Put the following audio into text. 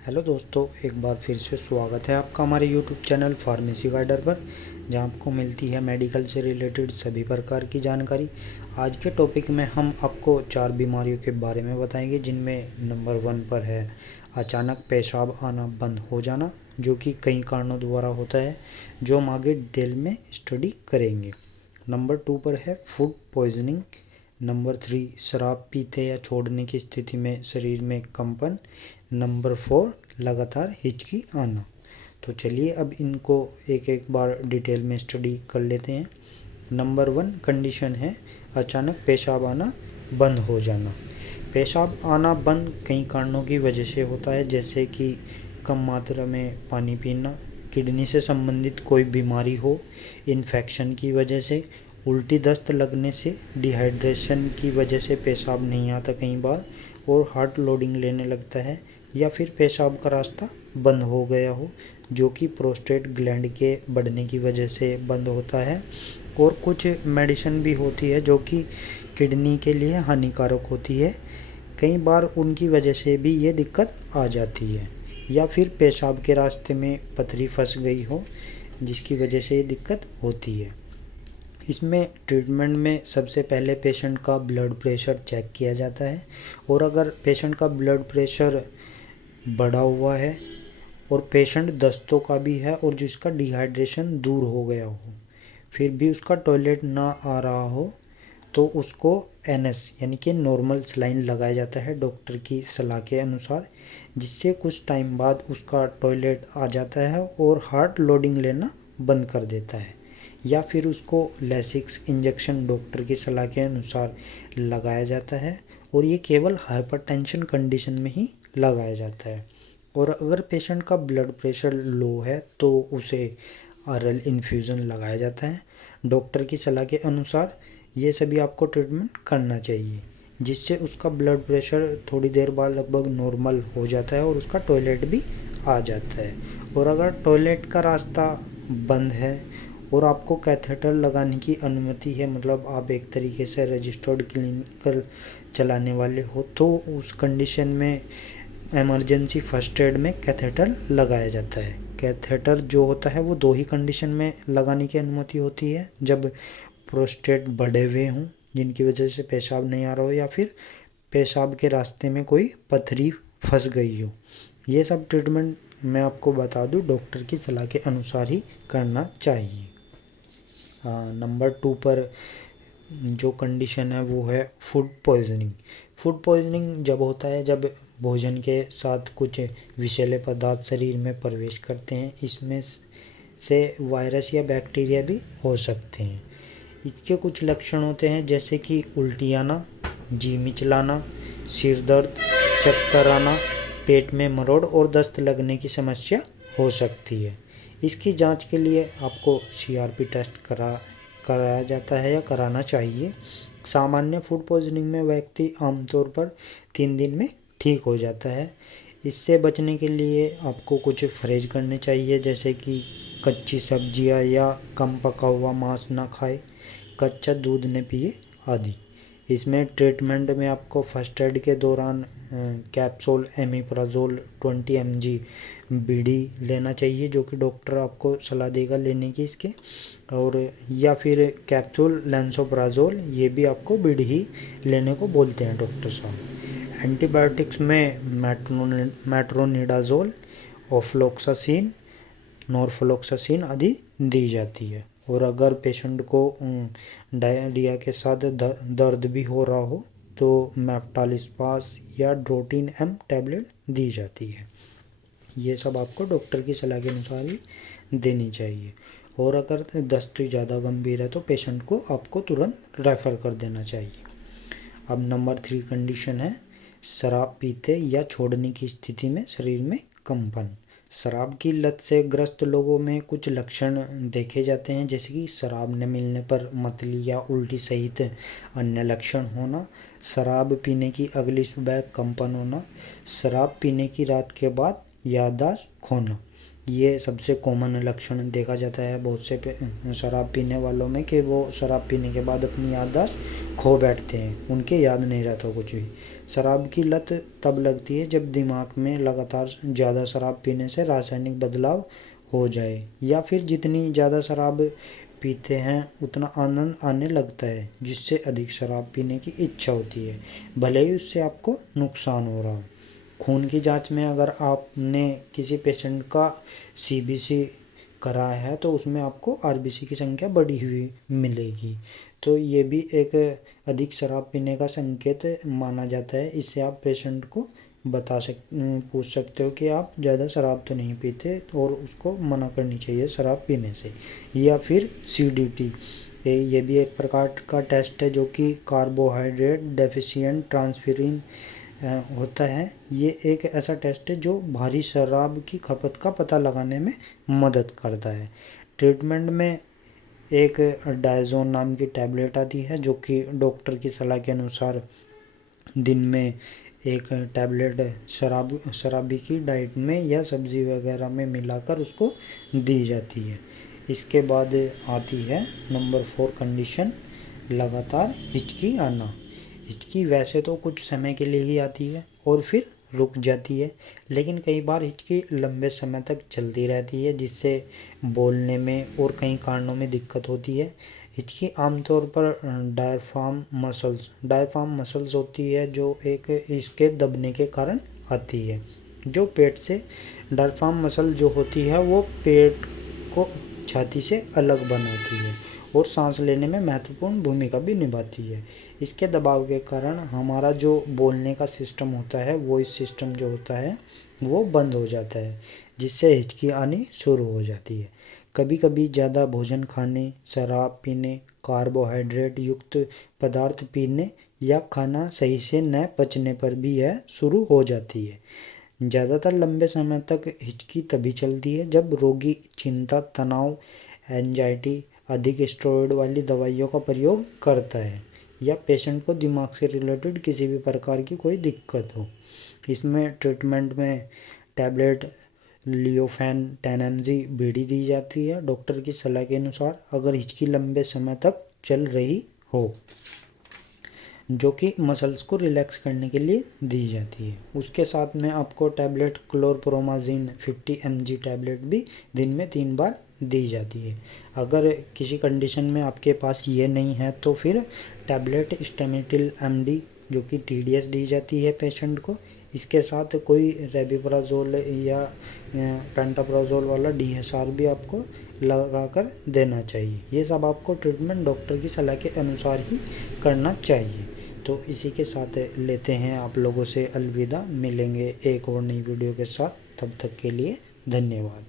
Hello दोस्तों, एक बार फिर से स्वागत है आपका हमारे यूट्यूब चैनल फार्मेसी गाइडर पर, जहां आपको मिलती है मेडिकल से रिलेटेड सभी प्रकार की जानकारी। आज के टॉपिक में हम आपको 4 बीमारियों के बारे में बताएंगे, जिनमें नंबर 1 पर है अचानक पेशाब आना बंद हो जाना, जो कि कई कारणों द्वारा होता है, जो हम आगे डिटेल में स्टडी करेंगे। नंबर 2 पर है फूड पॉइजनिंग। नंबर 3 शराब पीते या छोड़ने की स्थिति में शरीर में कंपन। नंबर 4 लगातार हिचकी आना। तो चलिए अब इनको एक एक बार डिटेल में स्टडी कर लेते हैं। नंबर 1 कंडीशन है अचानक पेशाब आना बंद हो जाना। पेशाब आना बंद कई कारणों की वजह से होता है, जैसे कि कम मात्रा में पानी पीना, किडनी से संबंधित कोई बीमारी हो, इन्फेक्शन की वजह से, उल्टी दस्त लगने से, डिहाइड्रेशन की वजह से पेशाब नहीं आता कई बार और हार्ट लोडिंग लेने लगता है, या फिर पेशाब का रास्ता बंद हो गया हो, जो कि प्रोस्टेट ग्लैंड के बढ़ने की वजह से बंद होता है। और कुछ मेडिसिन भी होती है जो कि किडनी के लिए हानिकारक होती है, कई बार उनकी वजह से भी ये दिक्कत आ जाती है। या फिर पेशाब के रास्ते में पथरी फंस गई हो, जिसकी वजह से ये दिक्कत होती है। इसमें ट्रीटमेंट में सबसे पहले पेशेंट का ब्लड प्रेशर चेक किया जाता है, और अगर पेशेंट का ब्लड प्रेशर बढ़ा हुआ है और पेशेंट दस्तों का भी है और जिसका डिहाइड्रेशन दूर हो गया हो, फिर भी उसका टॉयलेट ना आ रहा हो, तो उसको एनएस यानी कि नॉर्मल सलाइन लगाया जाता है डॉक्टर की सलाह के अनुसार, जिससे कुछ टाइम बाद उसका टॉयलेट आ जाता है और हार्ट लोडिंग लेना बंद कर देता है। या फिर उसको लेसिक्स इंजेक्शन डॉक्टर की सलाह के अनुसार लगाया जाता है, और ये केवल हाइपरटेंशन कंडीशन में ही लगाया जाता है। और अगर पेशेंट का ब्लड प्रेशर लो है तो उसे आरएल इन्फ्यूज़न लगाया जाता है डॉक्टर की सलाह के अनुसार। ये सभी आपको ट्रीटमेंट करना चाहिए, जिससे उसका ब्लड प्रेशर थोड़ी देर बाद लगभग नॉर्मल हो जाता है और उसका टॉयलेट भी आ जाता है। और अगर टॉयलेट का रास्ता बंद है और आपको कैथेटर लगाने की अनुमति है, मतलब आप एक तरीके से रजिस्टर्ड क्लिनिकल चलाने वाले हो, तो उस कंडीशन में इमरजेंसी फर्स्ट एड में कैथेटर लगाया जाता है। कैथेटर जो होता है वो 2 ही कंडीशन में लगाने की अनुमति होती है, जब प्रोस्टेट बढ़े हुए हों जिनकी वजह से पेशाब नहीं आ रहा हो, या फिर पेशाब के रास्ते में कोई पथरी फंस गई हो। ये सब ट्रीटमेंट मैं आपको बता दूं डॉक्टर की सलाह के अनुसार ही करना चाहिए। नंबर 2 पर जो कंडीशन है वो है फूड पॉइजनिंग। फूड पॉइजनिंग जब होता है जब भोजन के साथ कुछ विषैले पदार्थ शरीर में प्रवेश करते हैं। इसमें से वायरस या बैक्टीरिया भी हो सकते हैं। इसके कुछ लक्षण होते हैं, जैसे कि उल्टी आना, जी मिचलाना, सिर दर्द, चक्कर आना, पेट में मरोड़ और दस्त लगने की समस्या हो सकती है। इसकी जांच के लिए आपको सीआरपी टेस्ट कराया जाता है या कराना चाहिए। सामान्य फूड पॉइजनिंग में व्यक्ति आमतौर पर 3 दिन में ठीक हो जाता है। इससे बचने के लिए आपको कुछ परहेज करने चाहिए, जैसे कि कच्ची सब्जियां या कम पका हुआ मांस ना खाए, कच्चा दूध न पिए आदि। इसमें ट्रीटमेंट में आपको फर्स्ट एड के दौरान कैप्सूल एमिप्राजोल 20 mg बीडी लेना चाहिए, जो कि डॉक्टर आपको सलाह देगा लेने की इसके। और या फिर कैप्सूल लैंसोप्राजोल, ये भी आपको बीडी ही लेने को बोलते हैं डॉक्टर साहब। एंटीबायोटिक्स में मेट्रोनिडाजोल, ऑफ्लोक्सासिन, नॉर्फ्लोक्सासिन आदि दी जाती है। और अगर पेशेंट को डायरिया के साथ दर्द भी हो रहा हो तो मेप्टालिस्पास या ड्रोटिन एम टैबलेट दी जाती है। ये सब आपको डॉक्टर की सलाह के अनुसार ही देनी चाहिए। और अगर दस्त ज़्यादा गंभीर है तो पेशेंट को आपको तुरंत रेफ़र कर देना चाहिए। अब नंबर 3 कंडीशन है शराब पीते या छोड़ने की स्थिति में शरीर में कंपन। शराब की लत से ग्रस्त लोगों में कुछ लक्षण देखे जाते हैं, जैसे कि शराब न मिलने पर मतली या उल्टी सहित अन्य लक्षण होना, शराब पीने की अगली सुबह कंपन होना, शराब पीने की रात के बाद याददाश्त खोना। ये सबसे कॉमन लक्षण देखा जाता है बहुत से शराब पीने वालों में कि वो शराब पीने के बाद अपनी याददाश्त खो बैठते हैं, उनके याद नहीं रहता कुछ भी। शराब की लत तब लगती है जब दिमाग में लगातार ज़्यादा शराब पीने से रासायनिक बदलाव हो जाए, या फिर जितनी ज़्यादा शराब पीते हैं उतना आनंद आने लगता है, जिससे अधिक शराब पीने की इच्छा होती है, भले ही उससे आपको नुकसान हो रहा हो। खून की जांच में अगर आपने किसी पेशेंट का सीबीसी कराया है तो उसमें आपको आरबीसी की संख्या बढ़ी हुई मिलेगी, तो ये भी एक अधिक शराब पीने का संकेत माना जाता है। इससे आप पेशेंट को पूछ सकते हो कि आप ज़्यादा शराब तो नहीं पीते, और उसको मना करनी चाहिए शराब पीने से। या फिर सीडीटी, ये भी एक प्रकार का टेस्ट है जो कि कार्बोहाइड्रेट डेफिशिएंट ट्रांसफेरिन होता है। ये एक ऐसा टेस्ट है जो भारी शराब की खपत का पता लगाने में मदद करता है। ट्रीटमेंट में एक डायज़ोन नाम की टैबलेट आती है जो कि डॉक्टर की सलाह के अनुसार दिन में एक टैबलेट शराबी की डाइट में या सब्ज़ी वगैरह में मिलाकर उसको दी जाती है। इसके बाद आती है नंबर 4 कंडीशन, लगातार हिचकी आना। हिचकी वैसे तो कुछ समय के लिए ही आती है और फिर रुक जाती है, लेकिन कई बार हिचकी लंबे समय तक चलती रहती है, जिससे बोलने में और कई कारणों में दिक्कत होती है। हिचकी आमतौर पर डायफ्राम मसल्स होती है जो एक इसके दबने के कारण आती है, जो पेट से डायफ्राम मसल जो होती है वो पेट को छाती से अलग बनाती है और सांस लेने में महत्वपूर्ण भूमिका भी निभाती है। इसके दबाव के कारण हमारा जो बोलने का सिस्टम होता है, वॉइस सिस्टम जो होता है वो बंद हो जाता है, जिससे हिचकी आनी शुरू हो जाती है। कभी कभी ज़्यादा भोजन खाने, शराब पीने, कार्बोहाइड्रेट युक्त पदार्थ पीने या खाना सही से न पचने पर भी यह शुरू हो जाती है। ज़्यादातर लंबे समय तक हिचकी तभी चलती है जब रोगी चिंता, तनाव, एंजाइटी, अधिक स्टेरॉयड वाली दवाइयों का प्रयोग करता है, या पेशेंट को दिमाग से रिलेटेड किसी भी प्रकार की कोई दिक्कत हो। इसमें ट्रीटमेंट में टैबलेट लियोफेन 10 mg बीडी दी जाती है डॉक्टर की सलाह के अनुसार, अगर हिचकी लंबे समय तक चल रही हो, जो कि मसल्स को रिलैक्स करने के लिए दी जाती है। उसके साथ में आपको टैबलेट क्लोरप्रोमाजिन 50 mg टैबलेट भी दिन में 3 बार दी जाती है। अगर किसी कंडीशन में आपके पास ये नहीं है तो फिर टैबलेट स्टेमिटिल MD जो कि TDS दी जाती है पेशेंट को। इसके साथ कोई रेबिप्राजोल या पेंटाप्राजोल वाला DSR भी आपको लगा कर देना चाहिए। ये सब आपको ट्रीटमेंट डॉक्टर की सलाह के अनुसार ही करना चाहिए। तो इसी के साथ लेते हैं आप लोगों से अलविदा, मिलेंगे एक और नई वीडियो के साथ, तब तक के लिए धन्यवाद।